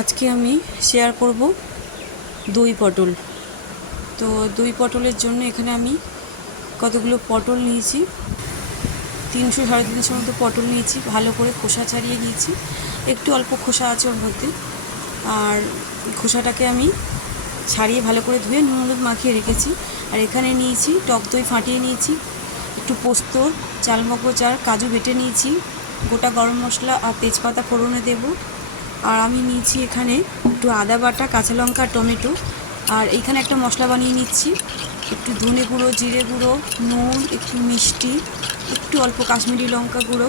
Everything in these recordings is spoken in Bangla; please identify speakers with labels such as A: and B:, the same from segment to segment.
A: আজকে আমি শেয়ার করব দই পটল। তো দই পটলের জন্য এখানে আমি কতগুলো পটল নিয়েছি? তিনশো সাড়ে তিনশো মতো পটল নিয়েছি, ভালো করে খোসা ছাড়িয়ে নিয়েছি। একটু অল্প খোসা আছে ওর মধ্যে। আর খোসাটাকে আমি ছাড়িয়ে ভালো করে ধুয়ে নুন হলুদ মাখিয়ে রেখেছি। আর এখানে নিয়েছি টক দই ফাটিয়ে নিয়েছি, একটু পোস্ত, চালমগজ আর কাজু বেটে নিয়েছি, গোটা গরম মশলা আর তেজপাতা ফোড়নে দেবো। আর আমি নিয়েছি এখানে একটু আদা বাটা, কাঁচা লঙ্কা, টমেটো। আর এইখানে একটা মশলা বানিয়ে নিচ্ছি। একটু ধনে গুঁড়ো, জিরে গুঁড়ো, নুন, একটু মিষ্টি, একটু অল্প কাশ্মীরি লঙ্কা গুঁড়ো।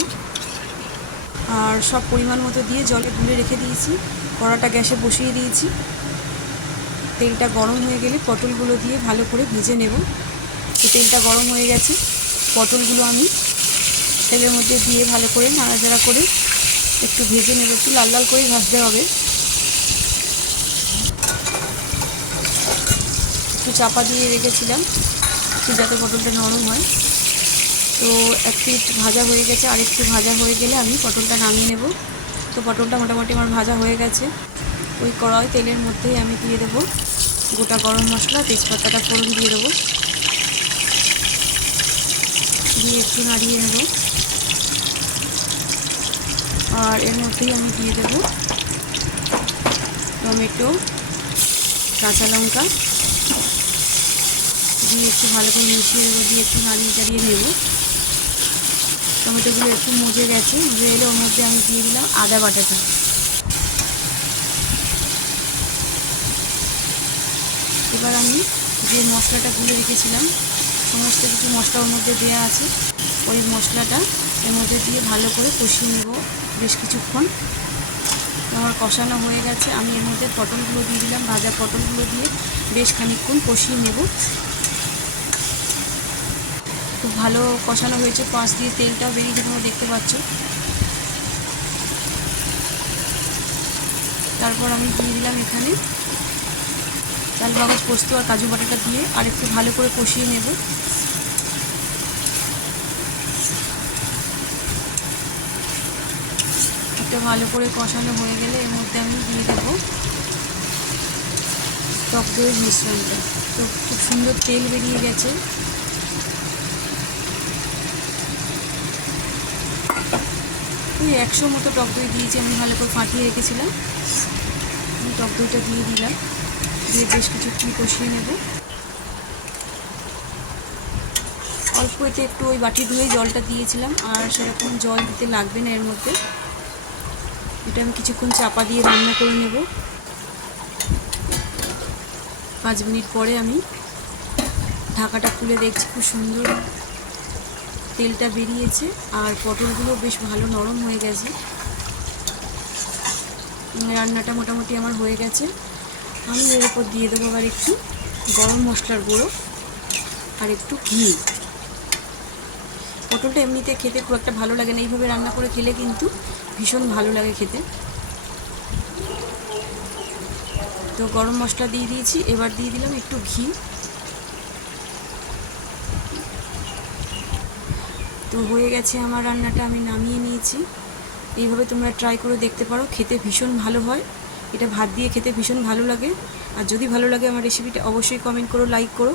A: আর সব পরিমাণ মতো দিয়ে জলে গুলে রেখে দিয়েছি। কড়াটা গ্যাসে বসিয়ে দিয়েছি। তেলটা গরম হয়ে গেলে পটলগুলো দিয়ে ভালো করে ভেজে নেব। তেলটা গরম হয়ে গেছে। পটলগুলো আমি তেলের মধ্যে দিয়ে ভালো করে নাড়াচাড়া করে একটু ভেজে নেব, একটু লাল লাল করেই ভাজতে হবে। একটু চাপা দিয়ে রেখেছিলাম যাতে পটলটা নরম হয়। তো এক পিঠ ভাজা হয়ে গেছে, আর একটু ভাজা হয়ে গেলে আমি পটলটা নামিয়ে নেব। তো পটলটা মোটামুটি আমার ভাজা হয়ে গেছে। ওই কড়াই তেলের মধ্যেই আমি দিয়ে দেবো গোটা গরম মশলা, তেজপাতাটা ফোড়ন দিয়ে দেবো। দিয়ে একটু নাড়িয়ে নেব। আর এর মধ্যেই আমি দিয়ে দেবো টমেটো, কাঁচা লঙ্কা। দিয়ে একটু ভালো করে মিশিয়ে দেবো, দিয়ে একটু নাড়িয়ে চাড়িয়ে নেব। টমেটোগুলো একটু মজে গেছে, মজে এলে ওর মধ্যে আমি দিয়ে দিলাম আদা বাটাটা। এবার আমি যে মশলাটা গুলে রেখেছিলাম, সমস্ত কিছু মশলা ওর মধ্যে দেওয়া আছে। ওই মশলাটা এর মধ্যে দিয়ে ভালো করে কষিয়ে নেব বেশ কিছুক্ষণ। আমার কষানো হয়ে গেছে। আমি এর মধ্যে পটলগুলো দিয়ে দিলাম, ভাজা পটলগুলো দিয়ে বেশ খানিকক্ষণ কষিয়ে নেব। খুব ভালো কষানো হয়েছে, পাঁচ দিয়ে তেলটাও বেরিয়ে তোমরা দেখতে পাচ্ছ। তারপর আমি দিয়ে দিলাম এখানে চাল বাগজ পোস্ত আর কাজু বাটাটা দিয়ে আর একটু ভালো করে কষিয়ে নেব। একটা ভালো করে কষানো হয়ে গেলে এর মধ্যে আমি দিয়ে দেবো টক দইয়ের মিশ্রণটা। তো খুব সুন্দর তেল বেরিয়ে গেছে। ওই একশো মতো টক দই দিয়েছি, আমি ভালো করে ফাটিয়ে রেখেছিলাম। টক দইটা দিয়ে দিলাম। দিয়ে বেশ কিছুক্ষণ কষিয়ে নেব। অল্প এতে একটু ওই বাটি ধুয়ে জলটা দিয়েছিলাম, আর সেরকম জল দিতে লাগবে না এর মধ্যে। এটা আমি কিছুক্ষণ চাপা দিয়ে রান্না করে নেব। পাঁচ মিনিট পরে আমি ঢাকাটা খুলে দেখছি, খুব সুন্দর তেলটা বেরিয়েছে আর পটলগুলো বেশ ভালো নরম হয়ে গেছে। রান্নাটা মোটামুটি আমার হয়ে গেছে। আমি এর উপর দিয়ে দেবো আবার একটু গরম মশলার গুঁড়ো আর একটু ঘি। পটলটা এমনিতে খেতে খুব একটা ভালো লাগে না। এইভাবে রান্না করে খেলে কিন্তু ভীষণ ভালো লাগে খেতে। তো গরম মশলা দিয়ে দিয়েছি। এবার দিয়ে দিলাম একটু ঘি। তো হয়ে গেছে আমার রান্নাটা, আমি নামিয়ে নিয়েছি। এইভাবে তোমরা ট্রাই করে দেখতে পারো, খেতে ভীষণ ভালো হয়। এটা ভাত দিয়ে খেতে ভীষণ ভালো লাগে। আর যদি ভালো লাগে আমার রেসিপিটা অবশ্যই কমেন্ট করো লাইক করো।